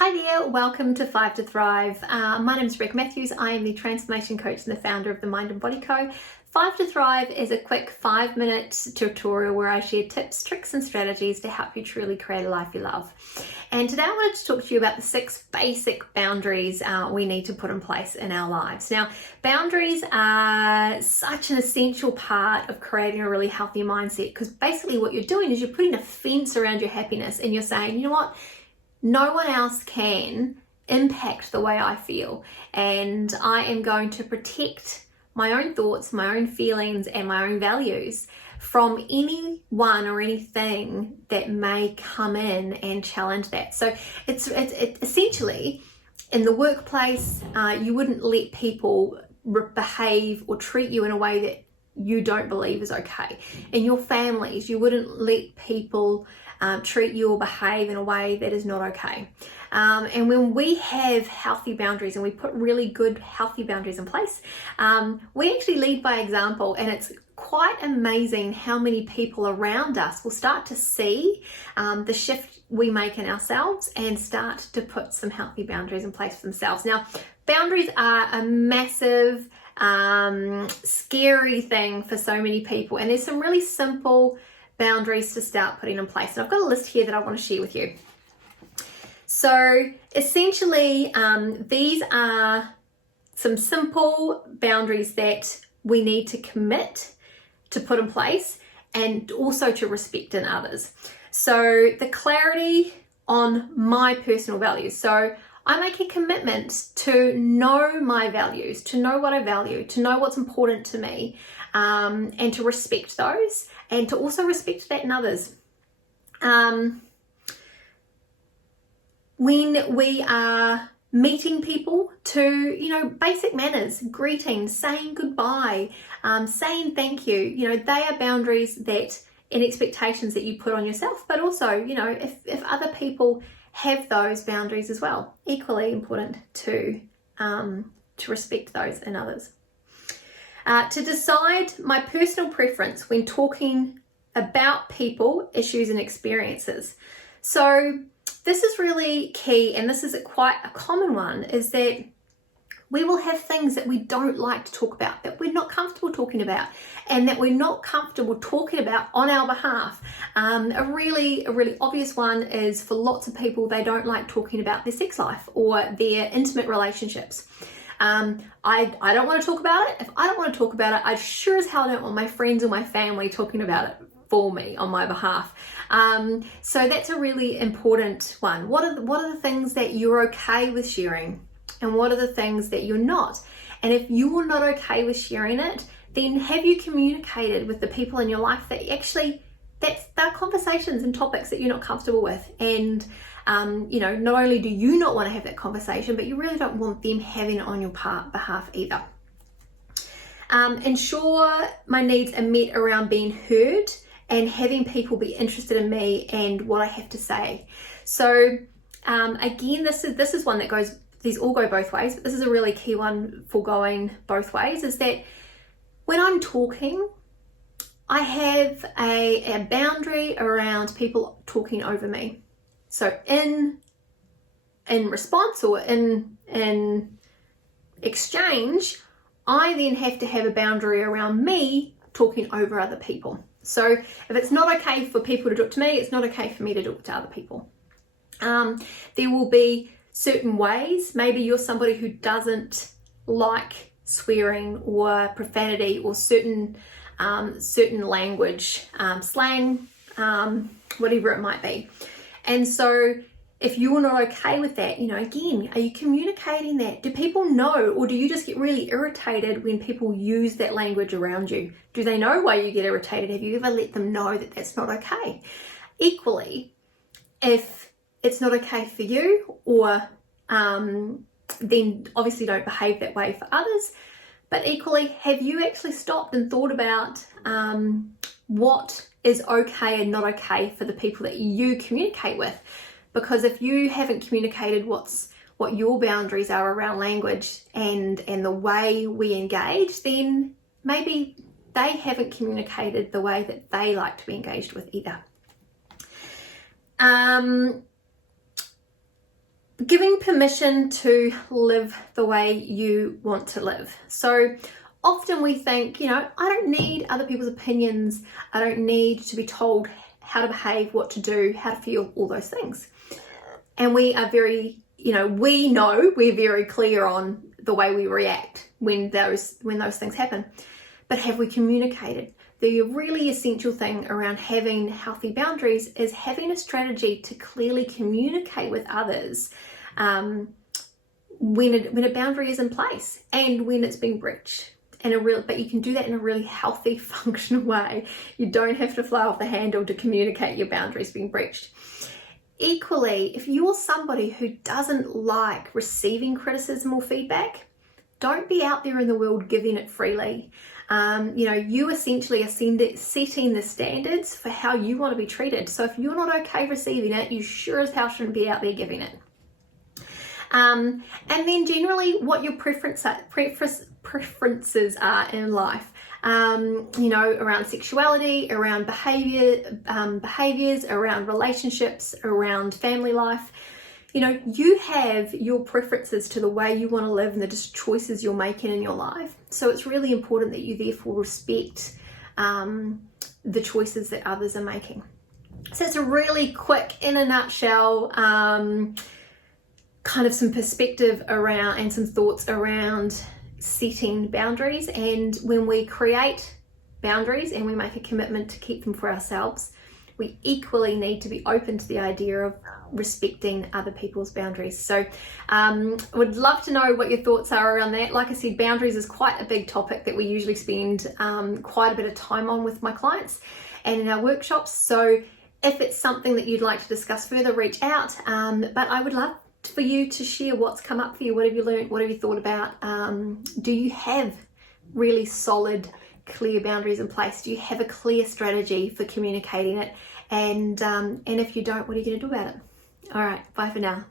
Hi there, welcome to 5 to Thrive. My name is Rebecca Matthews. I am the transformation coach and the founder of the Mind and Body Co. 5 to Thrive is a quick 5-minute tutorial where I share tips, tricks and strategies to help you truly create a life you love. And today I wanted to talk to you about the 6 basic boundaries we need to put in place in our lives. Now, boundaries are such an essential part of creating a really healthy mindset, because basically what you're doing is you're putting a fence around your happiness and you're saying, you know what? No one else can impact the way I feel, and I am going to protect my own thoughts, my own feelings, and my own values from anyone or anything that may come in and challenge that. So it's essentially in the workplace, you wouldn't let people behave or treat you in a way that you don't believe is okay. In your families, you wouldn't let people treat you or behave in a way that is not okay. And when we have healthy boundaries and we put really good healthy boundaries in place, we actually lead by example, and it's quite amazing how many people around us will start to see the shift we make in ourselves and start to put some healthy boundaries in place for themselves. Now, boundaries are a massive scary thing for so many people, and there's some really simple boundaries to start putting in place, and I've got a list here that I want to share with you. So essentially these are some simple boundaries that we need to commit to put in place and also to respect in others. So the clarity on my personal values. So I make a commitment to know my values, to know what I value, to know what's important to me, and to respect those, and to also respect that in others. When we are meeting people, to, basic manners, greetings, saying goodbye, saying thank you, they are boundaries that and expectations that you put on yourself, but also, if other people have those boundaries as well, equally important to respect those in others. To decide my personal preference when talking about people, issues and experiences. So this is really key, and this is quite a common one, is that we will have things that we don't like to talk about, that we're not comfortable talking about, and that we're not comfortable talking about on our behalf. A really obvious one is, for lots of people, they don't like talking about their sex life or their intimate relationships. I don't want to talk about it. If I don't want to talk about it, I sure as hell don't want my friends or my family talking about it for me on my behalf. So that's a really important one. What are the things that you're okay with sharing? And what are the things that you're not? And if you're not okay with sharing it, then have you communicated with the people in your life that actually they're conversations and topics that you're not comfortable with? And not only do you not want to have that conversation, but you really don't want them having it on your behalf either. Ensure my needs are met around being heard and having people be interested in me and what I have to say. So again, this is one that goes. These all go both ways, but this is a really key one for going both ways, is that when I'm talking, I have a boundary around people talking over me. So in response or in exchange, I then have to have a boundary around me talking over other people. So if it's not okay for people to talk to me, it's not okay for me to talk to other people. There will be certain ways. Maybe you're somebody who doesn't like swearing or profanity or certain language, slang, whatever it might be. And so if you're not okay with that, again, are you communicating that? Do people know, or do you just get really irritated when people use that language around you? Do they know why you get irritated? Have you ever let them know that that's not okay? Equally, if it's not okay for you, or then obviously don't behave that way for others. But equally, have you actually stopped and thought about what is okay and not okay for the people that you communicate with? Because if you haven't communicated what your boundaries are around language and the way we engage, then maybe they haven't communicated the way that they like to be engaged with either. giving permission to live the way you want to live. So often we think, I don't need other people's opinions. I don't need to be told how to behave, what to do, how to feel, all those things. And we are very, we know we're very clear on the way we react when those things happen. But have we communicated? The really essential thing around having healthy boundaries is having a strategy to clearly communicate with others when a boundary is in place and when it's been breached. But you can do that in a really healthy, functional way. You don't have to fly off the handle to communicate your boundaries being breached. Equally, if you're somebody who doesn't like receiving criticism or feedback, don't be out there in the world giving it freely. You essentially are setting the standards for how you want to be treated. So if you're not okay receiving it, you sure as hell shouldn't be out there giving it. And then generally what your preferences are in life. Around sexuality, around behaviors, around relationships, around family life. You have your preferences to the way you want to live and the choices you're making in your life. So it's really important that you therefore respect the choices that others are making. So it's a really quick, in a nutshell, kind of some perspective around and some thoughts around setting boundaries. And when we create boundaries and we make a commitment to keep them for ourselves, we equally need to be open to the idea of respecting other people's boundaries. So would love to know what your thoughts are around that. Like I said, boundaries is quite a big topic that we usually spend quite a bit of time on with my clients and in our workshops. So if it's something that you'd like to discuss further, reach out. But I would love for you to share what's come up for you. What have you learned? What have you thought about? Do you have really solid, clear boundaries in place? Do you have a clear strategy for communicating it? And if you don't, what are you going to do about it? All right, bye for now.